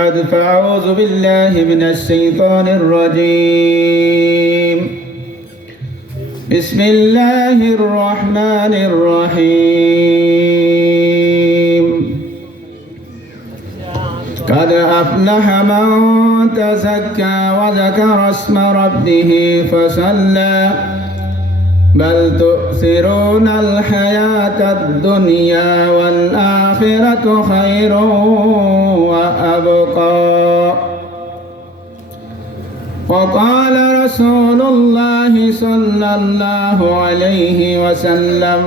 فأعوذ بالله من الشيطان الرجيم. بسم الله الرحمن الرحيم. قد أفلح من تزكى وذكر اسم ربه فصلى بل تؤثرون الحياة الدنيا والآخرة خير وأبقى. وقال رسول الله صلى الله عليه وسلم: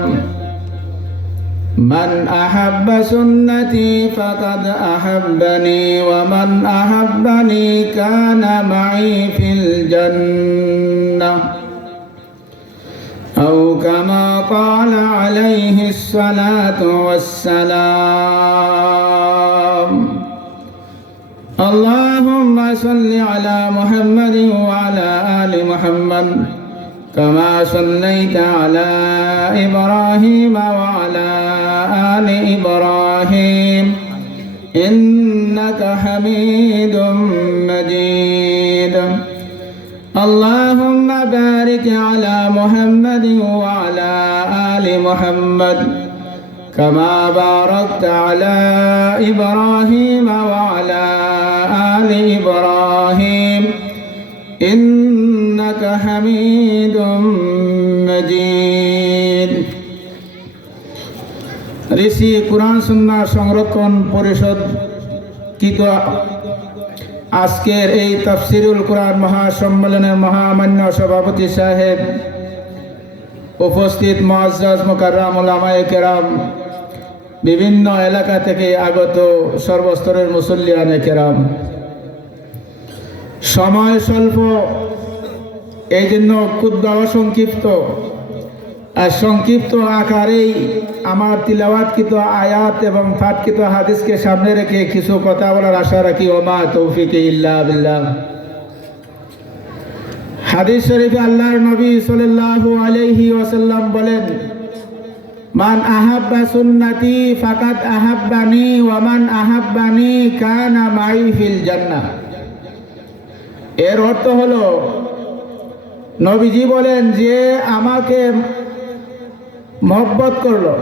من أحب سنتي فقد أحبني ومن أحبني كان معي في الجنة، أو كما قال عليه الصلاة والسلام. اللهم صل على محمد وعلى آل محمد كما صليت على إبراهيم وعلى آل إبراهيم إنك حميد مجيد. اللهم بارك على محمد وعلى آل محمد كما باركت على إبراهيم وعلى آل إبراهيم إنك حميد مجيد. ঋষি কুরআন সুন্নাহ সংরক্ষণ পরিষদ কৃত আজকের এই তাফসিরুল কুরআন মহাসম্মেলনের মহামান্য সভাপতি সাহেব, উপস্থিত মুআজ্জাজ মুকাররম উলামায়ে কেরাম, বিভিন্ন এলাকা থেকে আগত সর্বস্তরের মুসল্লিয়ানে কেরাম, সময় স্বল্প, এই জন্য ক্ষুদ্র সংক্ষিপ্ত আর সংক্ষিপ্ত আকারেই আমার তিলাওয়াতকৃত আয়াত এবং পাঠকৃত হাদিসকে সামনে রেখে কিছু কথা বলার আশা রাখি। ওমা তৌফিক ইল্লা বিল্লাহ। হাদিস শরীফে আল্লাহর নবী সাল্লাল্লাহু আলাইহি ওয়াসাল্লাম বলেন: মান আহাব্বা সুন্নতি ফাকাদ আহাব্বানি ওয়া মান আহাব্বানি কানা মাই ফিল জান্নাহ। এর অর্থ হলো, নবীজি বলেন, যে আমাকে মহব্বত করলো,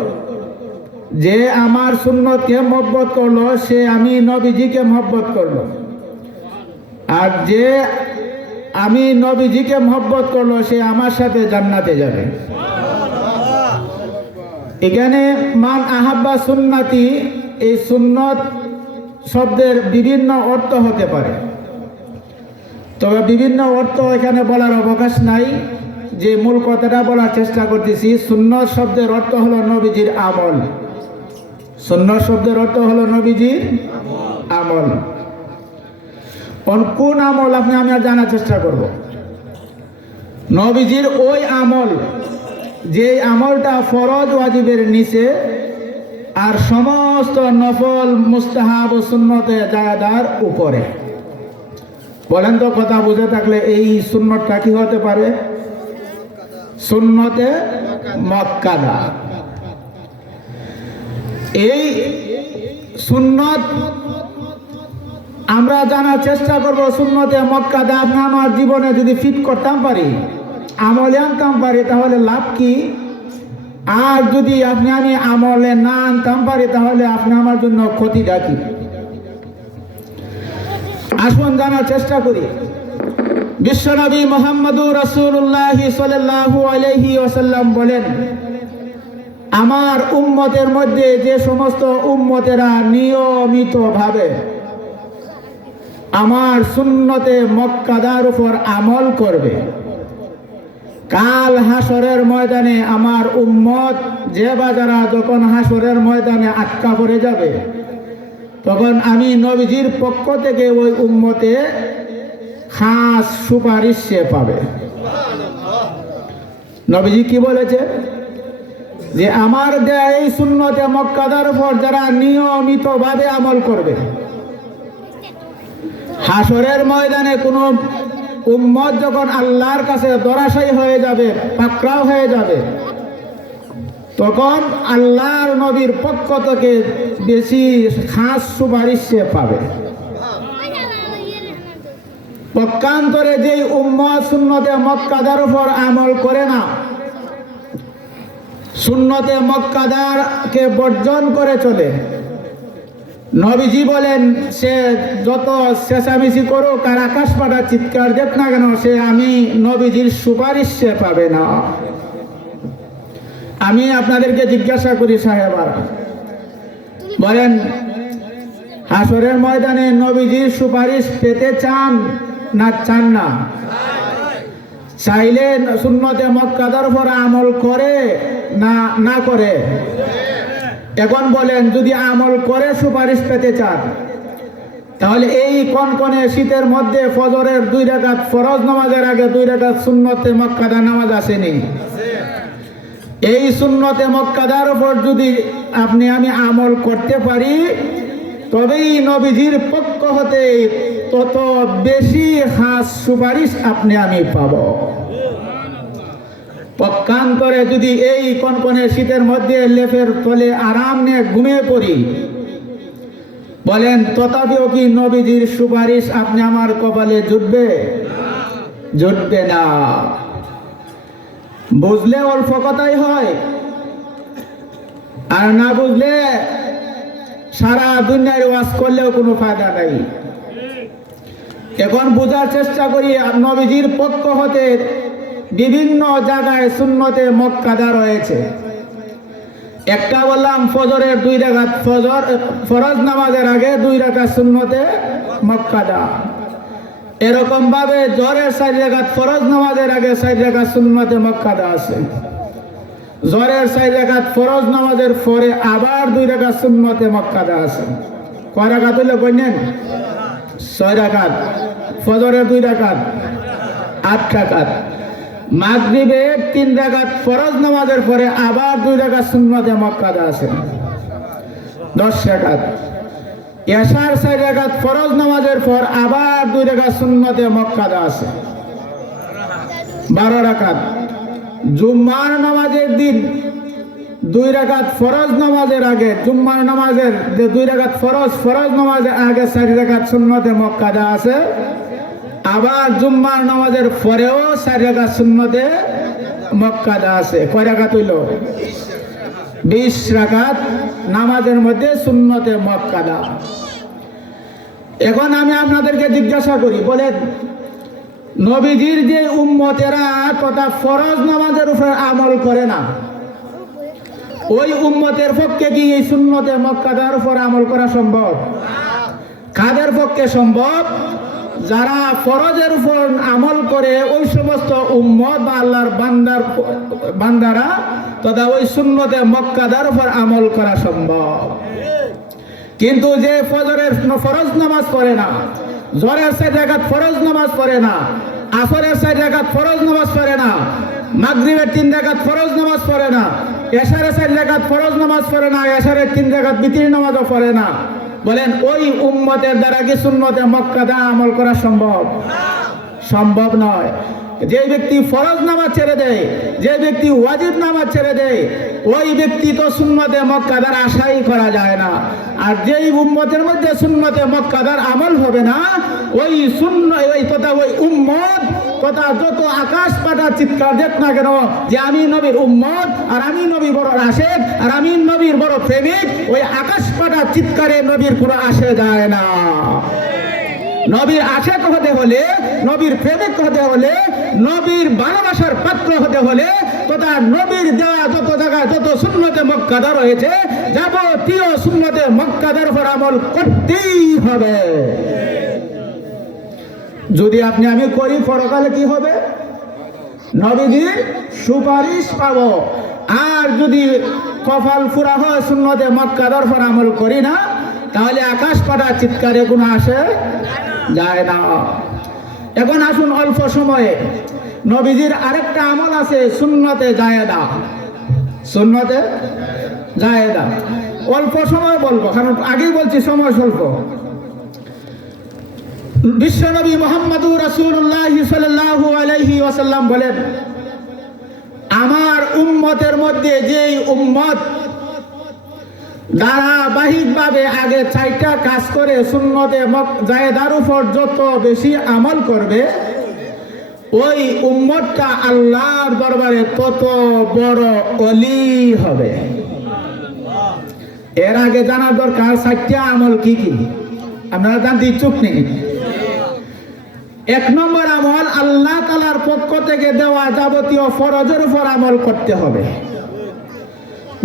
যে আমার সুন্নতকে মহব্বত করলো, সে আমি নবীজিকে মহব্বত করলো, আর যে আমি নবীজিকে মহব্বত করলো সে আমার সাথে জান্নাতে যাবে। এখানে মান আহাব্বা সুন্নতি, এই সুন্নত শব্দের বিভিন্ন অর্থ হতে পারে, তবে বিভিন্ন অর্থ এখানে বলার অবকাশ নাই। যে মূল কথাটা বলার চেষ্টা করতেছি, সুন্নত শব্দের অর্থ হলো নবীজির আমল। সুন্নত শব্দের অর্থ হলো নবীজির আমল। কোন আমল আমি জানার চেষ্টা করব। নবীজির ওই আমল, যে আমলটা ফরজ ওয়াজিবের নিচে আর সমস্ত নফল মুস্তাহাব ও সুন্নতে জায়েদার উপরে। বলেন তো, কথা বুঝে থাকলে এই সুন্নতটা কি হতে পারে? সুন্নতে মুআক্কাদা। এই সুন্নত আমরা জানার চেষ্টা করব। সুন্নতে মুআক্কাদা আপনি আমার জীবনে যদি ফিট করতাম পারি, আমলে আনতাম পারি, তাহলে লাভ কি? আর যদি আমি আমলে না আনতাম পারি, তাহলে আপনি আমার জন্য ক্ষতিটা কি? আসুন জানার চেষ্টা করি। বিশ্বনবী মুহাম্মদুর রাসূলুল্লাহ সাল্লাল্লাহু আলাইহি ওয়াসাল্লাম বলেন, আমার উম্মতের মধ্যে যে সমস্ত উম্মতেরা নিয়মিতভাবে আমার সুন্নতে মুআক্কাদার উপর আমল করবে, কাল হাসরের ময়দানে আমার উম্মত যে বাজারা যখন হাসরের ময়দানে আটকা পড়ে যাবে, তখন আমি নবীজির পক্ষ থেকে ওই উম্মতে খাস সুপারিশ সে পাবে। নবীজি কি বলেছে? যে আমার দেয়া এই সুন্নতে মুআক্কাদার উপর যারা নিয়মিতভাবে আমল করবে, হাসরের ময়দানে কোনো উম্মত যখন আল্লাহর কাছে দরাশায়ী হয়ে যাবে, পাকড়াও হয়ে যাবে, তখন আল্লাহর নবীর পক্ষ থেকে বেশি খাস সুপারিশ সে পাবে। পক্ষান্তরে যেই উম্মত সুন্নতে মক্কাদার উপর আমল করে না, সুন্নতে মক্কাদারকে বর্জন করে চলে, নবীজি বলেন সে যত চেঁচামেচি করুক আর আকাশ পাতা চিৎকার দেখ না কেন, সে আমি নবীজির সুপারিশ সে পাবে না। আমি আপনাদেরকে জিজ্ঞাসা করি সাহেবারা, বলেন হাসরের ময়দানে নবীজির সুপারিশ পেতে চান না চান না? চাইলে সুন্নতে মক্কাদার উপর আমল করে না না করে? এখন বলেন যদি আমল করে সুপারিশ পেতে চান, তাহলে এই কনকনে শীতের মধ্যে ফজরের 2 রাকাত ফরজ নামাজের আগে 2 রাকাত সুন্নতে মক্কাদা নামাজ আসেনি? এই সুন্নতে মক্কাদার উপর যদি আপনি আমি আমল করতে পারি, তবেই নবীজির পক্ষ হতে তত বেশি খাস সুপারিশ আপনি আমি পাব। পক্ষান্তরে যদি এই কনকনে শীতের মধ্যে লেপের তলে আরাম নিয়ে ঘুমিয়ে পড়ি, বলেন তথাপিও কি নবীজির সুপারিশ আপনি আমার কপালে জুটবে? জুটবে না। বুঝলে অল্প কথাই হয়, আর না বুঝলে সারা দুনিয়ার ওয়াজ করলেও কোনো ফায়দা নাই। এখন বোঝার চেষ্টা করি, নবীজির পক্ষ হতে বিভিন্ন জায়গায় সুন্নতে মক্কাদা রয়েছে। একটা বললাম ফজরের 2 রাকাত ফরজ নামাজের আগে 2 রাকাত সুন্নতে মক্কাদা। এরকম ভাবে জোহরের 4 রাকাত ফরজ নামাজের আগে 4 রাকাত সুন্নতে মক্কাদা আছে। জোহরের 4 রাকাত ফরজ নামাজের পরে আবার 2 রাকাত সুন্নতে মক্কাদা আছে। কয় রাকাত হইল কইনেন? 6 রাকাত। ফজরের 2 রাকাত 8 রাকাত। মাগরিবের 3 রাকাত ফরজ নামাজের পরে আবার 2 রাকাত সুন্নতে মক্কাদা আছে, 10 রাকাত। এশার 4 রাকাত ফরজ নামাজের পর আবার 2 রাকাত সুন্নতে মক্কাদা আছে, 12 রাকাত। জুম্মার নামাজের দিন 2 রাকাত ফরজ নামাজের আগে, জুম্মার নামাজের যে 2 রাকাত ফরজ নামাজের আগে 4 রাকাত সুন্নতে মক্কাদা আছে। আবার জুম্মার নামাজের পরেও 4 রাকাত সুন্নতে মক্কাদা আছে। কয় রাকাত হইল? 20 রাকাত নামাজের মধ্যে সুন্নতে মক্কাদা। এখন আমি আপনাদেরকে জিজ্ঞাসা করি, বলেন নবীজির যে উম্মতেরা তথা ফরজ নামাজের উপর আমল করে না, ওই উম্মতের পক্ষে কি এই সুন্নতে মক্কাদার উপর আমল করা সম্ভব? কাদের পক্ষে সম্ভব? যারা ফরজের উপর আমল করে ওই সমস্ত উম্মত বা আল্লাহর বান্দারা তথা ওই সুন্নতে মক্কাদার উপর আমল করা সম্ভব। কিন্তু যে ফজরের ফরজ নামাজ পড়ে না, জোহরের 4 রাকাত ফরজ নামাজ পড়ে না, আসরের 4 রাকাত ফরজ নামাজ পড়ে না, মাগরিবের 3 রাকাত ফরজ নামাজ পড়ে না, এশারের 4 রাকাত ফরজ নামাজ পড়ে না, এশারের 3 রাকাত বিতির নামাজও পড়ে না, বলেন ওই উম্মতের দ্বারা কি সুন্নতে মক্কাদা আমল করা সম্ভব? সম্ভব নয়। যে ব্যক্তি ফরজ নামাজ ছেড়ে দেয়, যে ব্যক্তি ওয়াজিব নামাজ ছেড়ে দেয়, ওই ব্যক্তি তো সুন্নতে মক্কাদার আশাই করা যায় না। আর যেই উম্মতের মধ্যে সুন্নতে মক্কাদার আমল হবে না, ওই উম্মত কথা যত আকাশ পাতা চিৎকার দেখ না কেন যে আমি নবীর উম্মত আর আমি নবীর বড় আশেক আর আমি নবীর বড় প্রেমিক, ওই আকাশ পাতা চিৎকারে নবীর পুরো আসে যায় না। নবীর আশেক হতে হলে, নবীর প্রেমিক হতে হলে, নবীর ভালোবাসার পাত্র হতে হলে তথা নবীর দেওয়া যত জায়গায় যত সুন্নতে মক্কাদা রয়েছে, যাবতীয় সুন্নতে মক্কাদার উপর আমল করতেই হবে। যদি আপনি আমি করি, পরকালে কি হবে? নবীজির সুপারিশ পাবো। আর যদি কপাল ফুরা হয় সুন্নতে মক্কাদার উপর আমল করি না, তাহলে আকাশ পাতা চিৎকারে কোনো আসে যায় না। এখন আসুন অল্প সময়ে নবীজির আরেকটা আমল আছে সুন্নতে জায়েদা। সুন্নতে জায়েদা অল্প সময় বলবো, কারণ আগেই বলছি সময় স্বল্প। বিশ্বনবী মুহাম্মদুর রাসূলুল্লাহ সাল্লাল্লাহু আলাইহি ওয়াসাল্লাম বলেন, আমার উম্মতের মধ্যে যেই উম্মত ধারাবাহিকভাবে আগে 4টা কাজ করে সুন্নতে জায়েদার উপর যত বেশি আমল করবে ওই উম্মতটা আল্লাহর দরবারে তত বড় ওলি হবে। এর আগে জানা দরকার 4টা আমল কি কি, আপনারা জানতে ইচ্ছুক নেই? 1 নম্বর আমল, আল্লাহ তাআলার পক্ষ থেকে দেওয়া যাবতীয় ফরজের উপর আমল করতে হবে।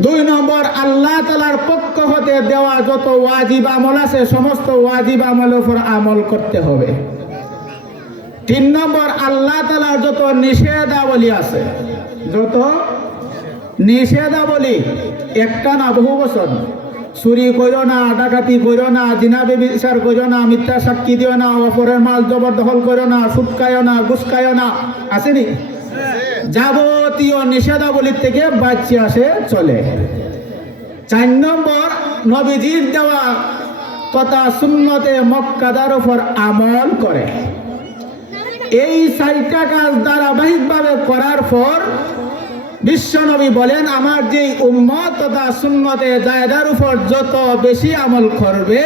2 নম্বর, আল্লাহ তাআলার পক্ষ হতে দেওয়া যত ওয়াজিব আমল আছে সমস্ত ওয়াজিব আমলের উপর আমল করতে হবে। 3 নম্বর, আল্লাহ তাআলার যত নিষেধাবলী আছে, যত নিষেধাবলী, একটা না বহু বছর, চুরি কইরো না, ডাকাতি কইরো না, জিনা ব্যভিচার কইরো না, মিথ্যা সাক্ষী দিও না, অপরের মাল জবরদখল কইরো না, সুদ খাইও না, ঘুষ খাইও না, আসেনি? যাবতীয় নিষেধাবলীর থেকে বাঁচিয়ে আসে চলে। 4 নম্বর, নবীজির দেওয়া তথা সুন্নতে মুআক্কাদার উপর আমল করে। এই 4টা কাজ ধারাবাহিকভাবে করার পর বিশ্বনবী বলেন, আমার যে উম্মত তথা সুন্নতে জায়েদার উপর যত বেশি আমল করবে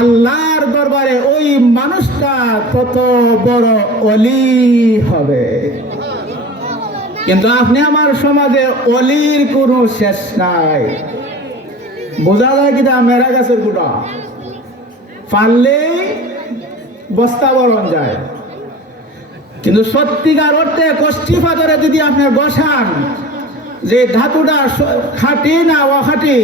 আল্লাহর দরবারে ওই মানুষটা তত বড় ওলি হবে। কিন্তু আপনি আমার সমাজে অলির কোনো শেষ নাই। বোঝা যায় কিনা মেরা গাছের গুড়া পারলেই বস্তা বরণ যায়, কিন্তু সত্যিকার অর্থে কষ্টি পাথরে যদি আপনি বসান যে ধাতুটা খাঁটি না অখাঁটি,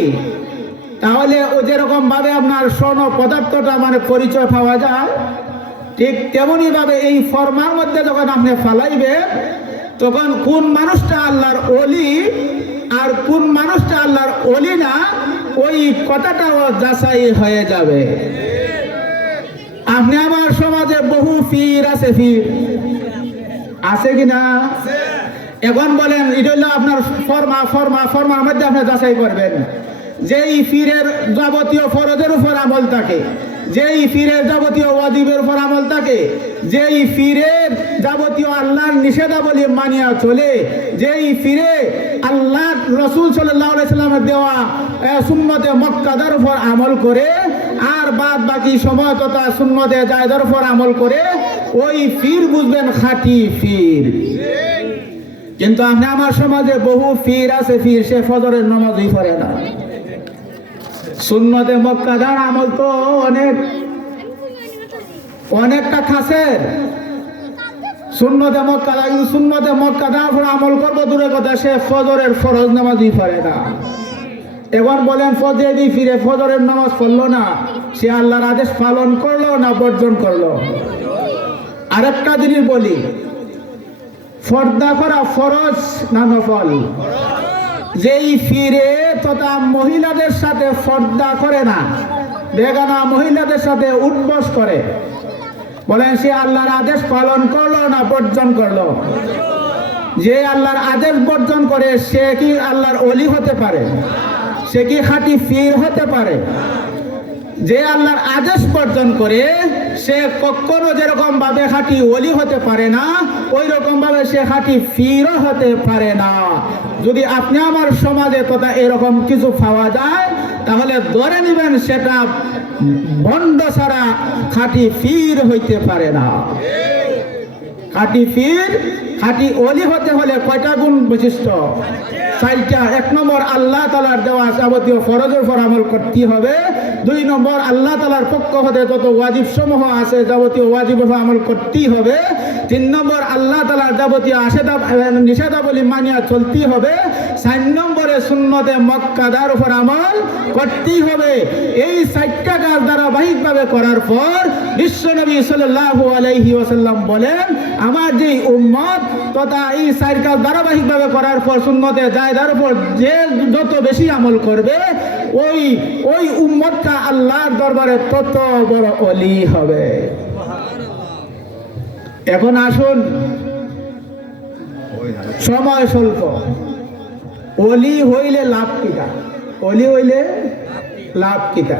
তাহলে ও যেরকম ভাবে আপনার স্বর্ণ পদার্থটা মানে পরিচয় পাওয়া যায়, ঠিক তেমনি ভাবে এই ফরমার মধ্যে যখন আপনি ফালাইবেন তখন কোন মানুষটা আল্লাহর ওলি আর কোন মানুষটা আল্লাহর ওলি না ওই কথাটাও যাচাই হয়ে যাবে। আপনি আমার সমাজে বহু পীর আছে, পীর আছে কিনা? এখন বলেন এটা হলো আপনার ফরমার মধ্যে আপনি যাচাই করবেন। যেই পীরের যাবতীয় ফরজের উপর আমল থাকে, যেই পীরের যাবতীয় ওয়াজিবের উপর আমল থাকে, যেই পীরের যাবতীয় আল্লাহর নিষেধাবলী মানিয়া চলে, যেই পীরে আল্লাহ রাসূল সাল্লাল্লাহু আলাইহি সাল্লামের দেওয়া সুন্নতে মুআক্কাদার উপর আমল করে আর বাদ বাকি সময় তথা সুন্নতে জায়েদার উপর আমল করে, ওই পীর বুঝবেন খাঁটি পীর। কিন্তু আপনি আমার সমাজে বহু পীর আছে, পীর সে ফজরের নামাজই পড়ে না। সুন্নতে মুআক্কাদার আমল তো অনেকটা খাসের সুন্নতে মুআক্কাদা, কিন্তু সুন্নতে মুআক্কাদার উপর আমল করবো দূরে কথা, সে ফজরের ফরজ নামাজই পড়ে না। এবার বলেন ফজরে ফিরে ফজরের নামাজ পড়লো না, সে আল্লাহর আদেশ পালন করলো না বর্জন করলো? আরেকটা জিনিস বলি, পর্দা করা ফরজ না নফল? যেই ফিরে তথা মহিলাদের সাথে পর্দা করে না, বেগানা মহিলাদের সাথে উঠবস করে, বলেন সে আল্লাহর আদেশ পালন করলো না বর্জন করলো? যে আল্লাহর আদেশ বর্জন করে সে কি আল্লাহর ওলি হতে পারে? সে কি খাঁটি পীর হতে পারে? যে আল্লাহর আদেশ বর্জন করে সে কখনো যেরকম ভাবে খাঁটি ওলি হতে পারে না, ওই রকম ভাবে সে খাঁটি পীরও হতে পারে না। যদি আপনি আমার সমাজে তথা এরকম কিছু পাওয়া যায় তাহলে ধরে নেবেন সেটা ভণ্ড ছাড়া খাঁটি পীর হইতে পারে না। খাঁটি পীর খাঁটি ওলি হতে হলে কয়টা গুণ বৈশিষ্ট্য? 4টা। 1 নম্বর, আল্লাহ তাআলার দেওয়া যাবতীয় ফরজের উপর আমল করতে হবে। 2 নম্বর, আল্লাহ তাআলার পক্ষ হতে যত ওয়াজিব সমূহ আছে যাবতীয় ওয়াজিব উপর আমল করতেই হবে। 3 নম্বর, আল্লাহ তাআলার যাবতীয় নিষেধাবলী মানিয়া চলতেই হবে। 4 নম্বরে সুন্নতে মুআক্কাদার উপর আমল করতেই হবে। এই 4টা কাজ ধারাবাহিকভাবে করার পর বিশ্বনবী সাল্লাল্লাহু আলাইহি ওয়াসাল্লাম বলেন, আমার যে উম্মত তথা এই 4 কাজ ধারাবাহিকভাবে করার পর সুন্নতে জায়েদার উপর যে যত বেশি আমল করবে ওই উম্মতটা আল্লাহর দরবারে তত বড় ওলি হবে। এখন আসুন, সময় স্বল্প, ওলি হইলে লাভ কিটা? ওলি হইলে লাভ কিটা?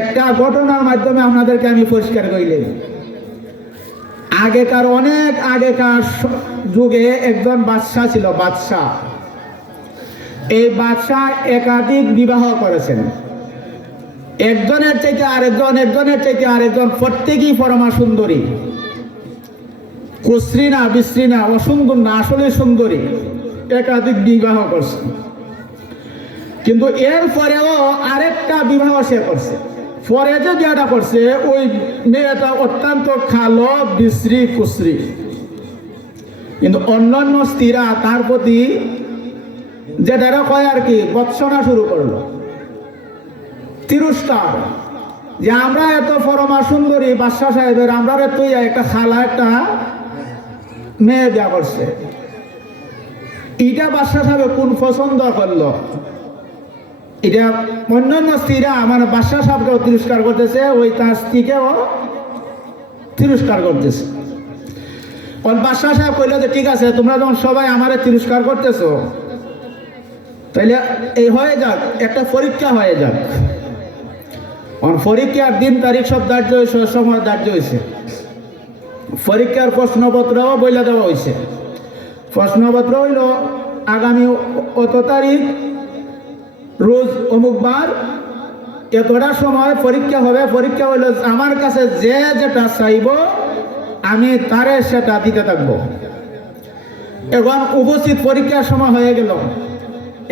একটা ঘটনার মাধ্যমে আপনাদেরকে আমি পরিষ্কার করিলাম। অনেক আগেকার যুগে একজন বাদশাহ ছিল। বাদশাহ এই বাদশাহ একাধিক বিবাহ করেছেন, একজনের চাইতে আরেকজন, একজনের চাইতে আরেকজন, প্রত্যেকেই পরমা সুন্দরী, কুশ্রী না বিশ্রী না, অসুন্দর না, আসলে সুন্দরী, একাধিক বিবাহ করছেন। কিন্তু এরপরেও আরেকটা বিবাহ সে করছে। পরে যে বিয়েটা করছে ওই মেয়েটা অত্যন্ত কালো, বিশ্রী, কুশ্রী। কিন্তু অন্যান্য স্ত্রীরা তার প্রতি যেটা কয় আর কি বৎসনা শুরু করলো, তিরস্কার, যে আমরা এত পরমা সুন্দরী বাদশাহ সাহেবের, আমরা তুই একটা খালা একটা মেয়ে বিয়া করছে, এটা বাদশাহ সাহেব কোন পছন্দ করলো? এটা অন্যান্য স্ত্রীরা মানে বাদশাহ সাহেবকেও তিরস্কার করতেছে, ওই তার স্ত্রীকেও তিরস্কার করতেছে। বাদশাহ সাহেব কইল যে ঠিক আছে, তোমরা যখন সবাই আমারে তিরস্কার করতেছো, তাইলে এই হয়ে যাক, একটা পরীক্ষা হয়ে যাক। পরীক্ষার দিন তারিখ সব ধার্য হয়েছে, সময় ধার্য হয়েছে। পরীক্ষার প্রশ্নপত্রও বইলা দেওয়া হয়েছে। প্রশ্নপত্র হইল আগামী অত তারিখ, রোজ অমুক বার, এতটা সময় পরীক্ষা হবে। পরীক্ষা হইল আমার কাছে যে যেটা চাইব আমি তারে সেটা দিতে থাকবো। এখন উপস্থিত পরীক্ষার সময় হয়ে গেল।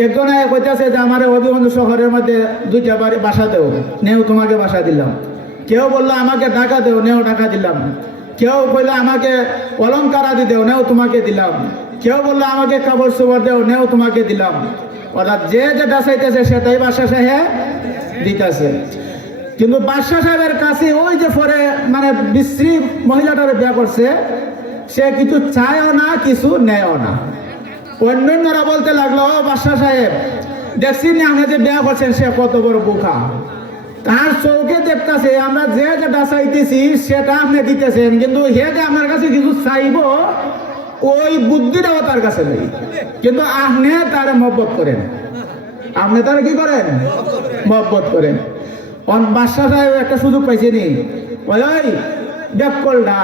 একজনে কইতেছে যে আমার হবিগঞ্জ শহরের মধ্যে 2টা বাসা দেও, নেও তোমাকে বাসা দিলাম। কেউ বললো আমাকে টাকা দেও, নেও টাকা দিলাম। কেউ বললো আমাকে অলঙ্কার আদি দেও, নেও তোমাকে দিলাম। কেউ বললো আমাকে কাপড় চোপড় দেও, নেও তোমাকে দিলাম। অর্থাৎ যে যেটা চাইতেছে সেটাই বাদশাহ সাহেব দিতেছে। কিন্তু বাদশাহ সাহেবের কাছে ওই যে পরে মানে বিশ্রী মহিলাটার বিয়ে করছে, সে কিছু চায়ও না, কিছু নেয়ও না। অন্যান্যরা বলতে লাগলো, বাদশাহ সাহেব দেখছি না আপনি যে বিয়ে করছেন সে কত বড় বোকা, তার চৌকে দেখতেছে আমরা যে যেটা চাইতেছি সেটা আপনি দিতেছেন, কিন্তু হে যে আমার কাছে কিছু চাইব ওই বুদ্ধিটাও তার কাছে নেই। কিন্তু আপনি তার মহব্বত করেন, আপনি তার কি করেন? মহব্বত করেন। বাদশাহ সাহেব একটা সুযোগ পাইছে নি, ওই বেকলটা,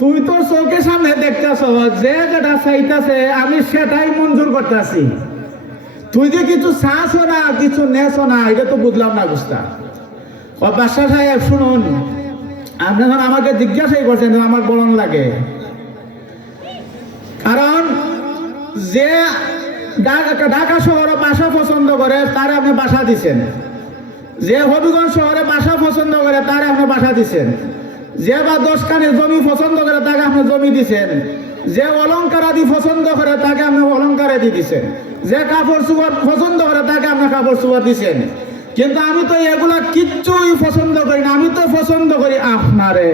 তুই তো চৌকের সামনে দেখতেছ যে যেটা চাইতেছে আমি সেটাই মঞ্জুর করতেছি, তুই যে কিছু চাস না কিছু নেছ না, এটা তো বুঝলাম না বুঝতা। বাদশাহ সাহেব শুনুন, আপনি যখন আমাকে জিজ্ঞাসাই করছেন আমার বলন লাগে, কারণ যে ঢাকা শহরে বাসা পছন্দ করে তারে আপনি বাসা দিচ্ছেন, যে হবিগঞ্জ শহরে বাসা পছন্দ করে তারে আপনি বাসা দিচ্ছেন, যে বা 10 কানে জমি পছন্দ করে তাকে আপনি জমি দিচ্ছেন, যে অলঙ্কার আদি পছন্দ করে তাকে আপনি অলঙ্কার আদি দিচ্ছেন, যে কাপড় চোপড় পছন্দ করে তাকে আপনি কাপড় চোপড় দিচ্ছেন। কিন্তু আমি তো এগুলা কিচ্ছুই পছন্দ করি না, আমি তো পছন্দ করি আপনারে।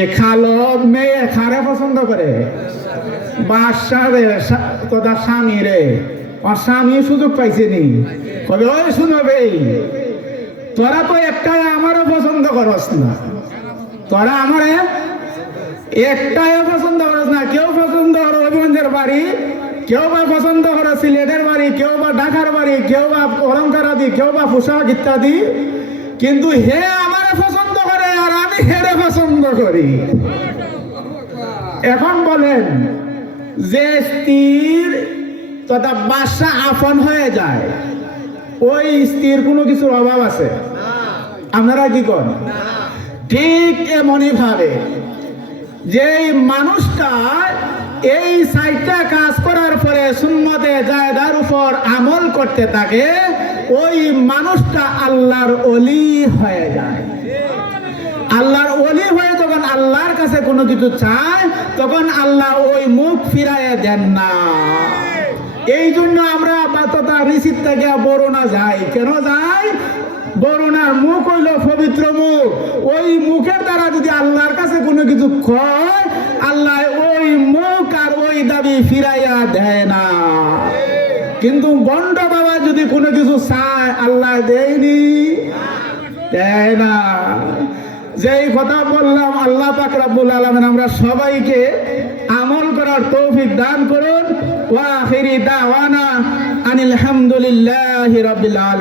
এ খালো মেয়ে খারে পছন্দ করে, বাদশাহ রে তোর স্বামী রে, আর স্বামী সুযোগ পাইছে নি, কবে ওই শুনবে তোরা তো একটাই আমারও পছন্দ করস না, তোরা আমার একটাই পছন্দ করস না। কেউ পছন্দ করো হবিগঞ্জের বাড়ি, কেউ বা পছন্দ করো সিলেটের বাড়ি, কেউ বা ঢাকার বাড়ি, কেউ বা অলঙ্কার আদি, কেউ বা পোশাক ইত্যাদি, কিন্তু হে আমার পছন্দ করে আর আমি হেরে পছন্দ করি। এখন বলেন, যে স্ত্রীর তথা বাদশাহ আপন হয়ে যায়, ওই স্ত্রীর কোনো কিছুর অভাব আছে? আপনারা কি করেন? ঠিক এমনই ভাবে যেই মানুষটা এই 4টা কাজ করার পরে সুন্নতে জায়দার উপর আমল করতে থাকে, ওই মানুষটা আল্লাহর ওলি হয়ে যায়। আল্লাহর ওলি হয়ে যখন আল্লাহর কাছে কোনো কিছু চায় তখন আল্লাহ ওই মুখ ফিরাইয়া দেন না। এই জন্য আমরা আপাতত রিসিদ থেকে বরুণা যাই। কেন যাই? বরুণার মুখ হইল পবিত্র মুখ। ওই মুখের দ্বারা যদি আল্লাহর কাছে কোনো কিছু কয়, আল্লাহ ওই মুখ আর ওই দাবি ফিরাইয়া দেয় না। কিন্তু বন্ড বাবা যদি কোনো কিছু চায়, আল্লাহ দেয়নি, দেয় না। যেই কথা বললাম, আল্লাহ পাক রব্বুল আলামিন আমরা সবাইকে আমল করার তৌফিক দান করুন। ওয়া আখিরি দাওয়ানা আনিল হামদুলিল্লাহি রাব্বিল আলামিন।